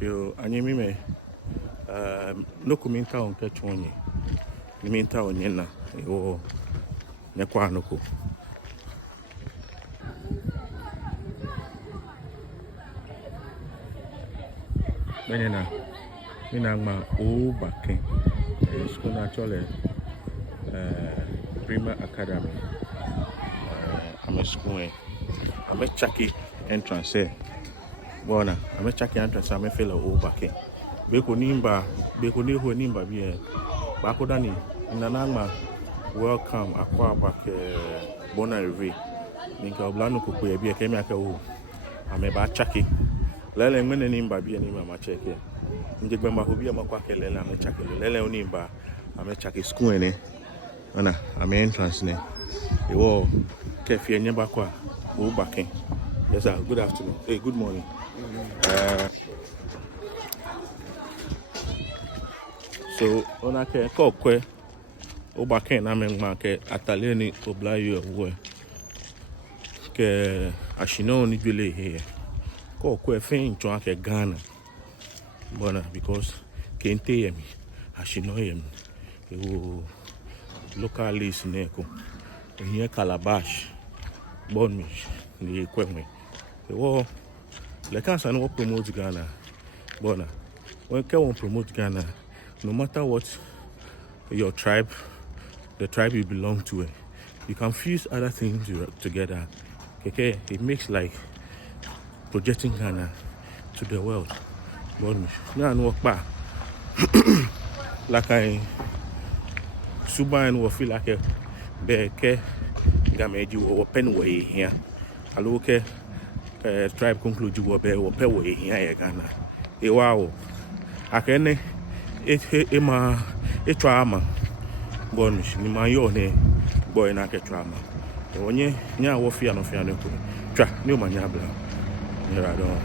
Yo, anyimi me no kuminta on kechonye. Niminta onyena yo nyekwa anoko. Benena minangma Oobakɛ school actually Prima Academy. I'm a school. I'm a Chucky entrance. Bona, I'm a Chucky entrance. I'm a fellow Oobakɛ. Beko nimba ho nimba bi bako dani nanangma welcome akwa back Bona River. Ninka oblano kuku bi kemi aka o. I'm a ba Chucky. Lele ngene nimba bi ni mama cheke. Nje gbe ma hobi amakwa kele na me Chucky. Lele onimba I'm a Chucky school ene. Ona I'm entrance ne. Ewo kefi enye bakwa Oobakɛ. Yes sir, good afternoon. Hey, good morning. So ona ke kokwe Oobakɛ na mengma ke ataleni oblayo wo ke ashino ni gbele here kokwe fin chon ke Ghana bona because kente yemi ashino yemi ewo local list neko here calabash bon me ni kweme ewo le kansa no promote Ghana bona when ke won promote Ghana no matter what your tribe, the tribe you belong to, you can fuse other things together. Okay, it makes like projecting Ghana to the world. But me and work back like I suba and feel like a beke gameji or pen way here. I look tribe conclude you or pay way here Ghana. Wow, I can it trauma. Bonish ni mayone boy na ke trauma onye nya wo fia no fia ne ko twa ni o manya bla ni ra don